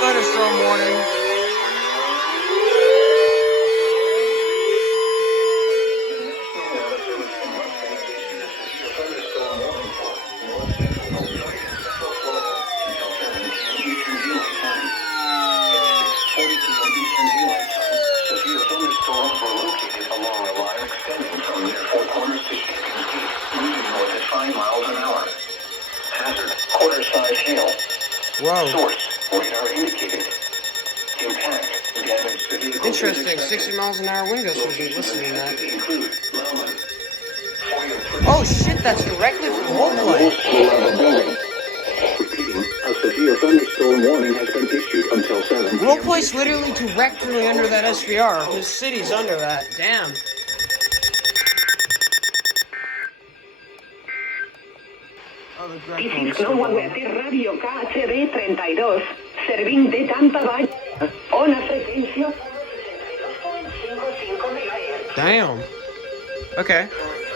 thunderstorm warning. Whoa. Source, radar indicated. Impact, damage to vehicle. Interesting, 60 miles an hour wind gusts wasn't listening to that. Oh shit, that's directly from roleplay. Repeating, a severe thunderstorm warning has been issued until 7 p.m. Roleplay's literally directly under that SVR. His city's under that. Damn. Oh, the direct Radio KHD 32, servint de Tampa Bay, ona freqüència 4.55 MHz. Damn. Okay.